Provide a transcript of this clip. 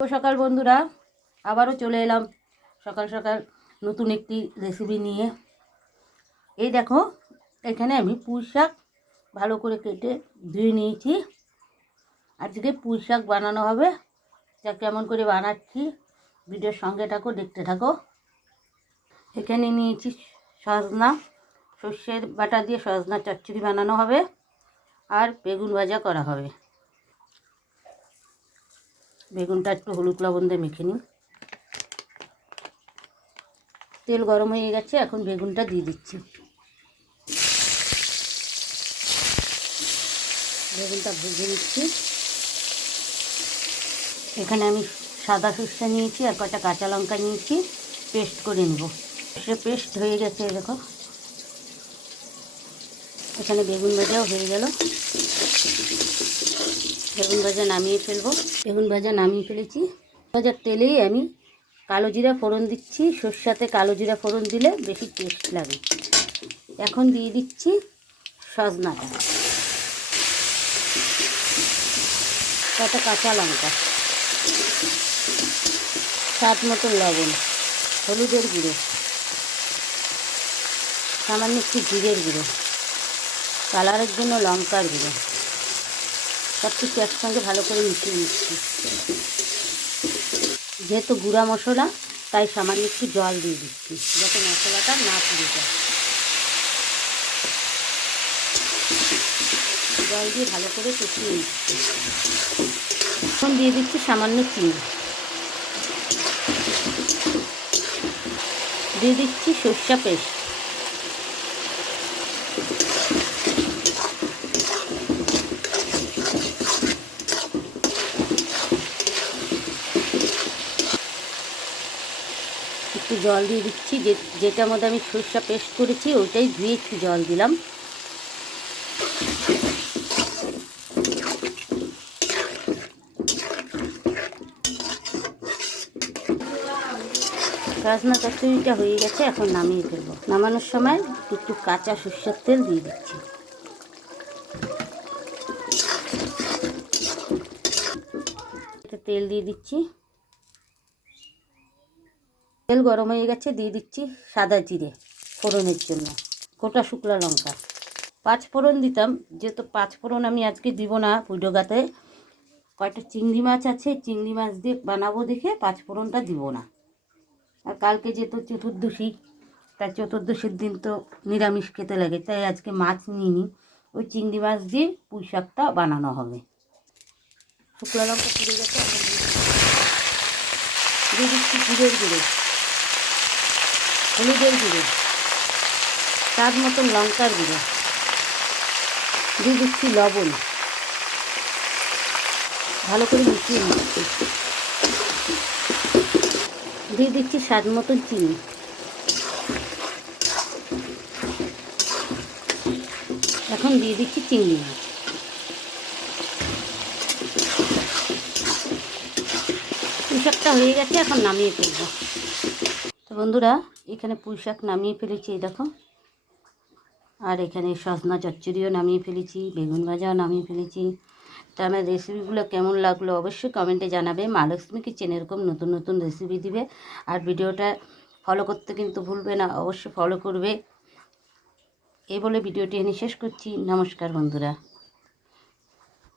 সকাল বন্ধুরা, আবারও চলে এলাম সকাল সকাল নতুন একটি রেসিপি নিয়ে। এই দেখো, এখানে আমি পুঁই শাক ভালো করে কেটে ধুয়ে নিয়েছি। আজকে পুঁই শাক বানানো হবে, যা কেমন করে বানাচ্ছি ভিডিওর সঙ্গে থাকো, দেখতে থাকো। এখানে নিয়েছি সজনা, সর্ষের বাটা দিয়ে সজনা চচ্চড়ি বানানো হবে, আর বেগুন ভাজা করা হবে। বেগুনটা একটু হলুদ লবণ দিয়ে মেখে নিই। তেল গরম হয়ে গেছে, এখন বেগুনটা দিয়ে দিচ্ছি। বেগুনটা ভেজে নিচ্ছি। এখানে আমি সাদা সর্ষে নিয়েছি আর কটা কাঁচা লঙ্কা নিয়েছি, পেস্ট করে নেব। সে পেস্ট হয়ে গেছে, দেখো। এখানে বেগুন ভাজাও হয়ে গেল। বেগুন ভাজা নামিয়ে ফেলবো। বেগুন ভাজা নামিয়ে ফেলেছি। ভাজার তেলেই আমি কালো জিরা ফোড়ন দিচ্ছি। সর্ষেতে কালো জিরা ফোড়ন দিলে বেশি টেস্ট লাগে। এখন দিয়ে দিচ্ছি সজনাটা, কটা কাঁচা লঙ্কা, স্বাদ মতো লবণ, হলুদের গুঁড়ো, সামান্য একটু জিরের গুঁড়ো, কালারের জন্য লঙ্কার গুঁড়ো, সব কিছু একসঙ্গে ভালো করে মিশিয়ে নিচ্ছি। যেহেতু গুঁড়া মশলা, তাই সামান্য একটু জল দিয়ে দিচ্ছি, যাতে মশলাটা না পুড়ে যায়। জল দিয়ে ভালো করে কষিয়ে নিচ্ছি। এখন দিয়ে দিচ্ছি সামান্য চিনি, দিয়ে দিচ্ছি সর্ষে পেস্ট, একটু জল দিয়ে দিচ্ছি। যেটার মধ্যে আমি সর্ষে পেস্ট করেছি ওইটাই ধুয়ে একটু জল দিলাম। সজনা চচ্চড়িটা হয়ে গেছে, এখন নামিয়ে ফেলবো। নামানোর সময় একটু কাঁচা সর্ষের তেল দিয়ে দিচ্ছি। তেল দিয়ে দিচ্ছি। তেল গরম হয়ে গেছে, দিয়ে দিচ্ছি সাদা জিরে ফোড়নের জন্য, গোটা শুকনো লঙ্কা, 5 ফোড়ন দিতাম, যেহেতু 5 ফোড়ন আমি আজকে দিব না পুজোগাতে। কয়েকটা চিংড়ি মাছ আছে, চিংড়ি মাছ দিয়ে বানাবো দেখে 5 ফোড়নটা দিব না। আর কালকে যেহেতু চতুর্দশী, তাই চতুর্দশীর দিন তো নিরামিষ খেতে লাগে, তাই আজকে মাছ নিইনি। ওই চিংড়ি মাছ দিয়ে পুঁই শাকটা বানানো হবে। শুকনো লঙ্কা পুড়ে গেছে, এখন দিয়ে দিচ্ছি জিরের গুঁড়ো, হলুদের গুঁড়ো, স্বাদ মতন লঙ্কার গুঁড়ো, দিয়ে দিচ্ছি লবণ, ভালো করে মিশিয়ে নিচ্ছি। দিয়ে দিচ্ছি স্বাদ মতন চিনি। এখন দিয়ে দিচ্ছি চিংড়ি মাছ। পুঁই শাকটা হয়ে গেছে, এখন নামিয়ে ফেলবো। তো বন্ধুরা, এখানে পুঁই শাক নামিয়ে ফেলেছি, এই দেখো। আর এখানে সজনা চচ্চড়িও নামিয়ে ফেলেছি, বেগুন ভাজাও নামিয়ে ফেলেছি। তো আমার রেসিপিগুলো কেমন লাগলো অবশ্যই কমেন্টে জানাবে। মা লক্ষ্মী কিচেন এরকম নতুন নতুন রেসিপি দিবে। আর ভিডিওটা ফলো করতে কিন্তু ভুলবে না, অবশ্যই ফলো করবে। এই বলে ভিডিওটি এনে শেষ করছি। নমস্কার বন্ধুরা।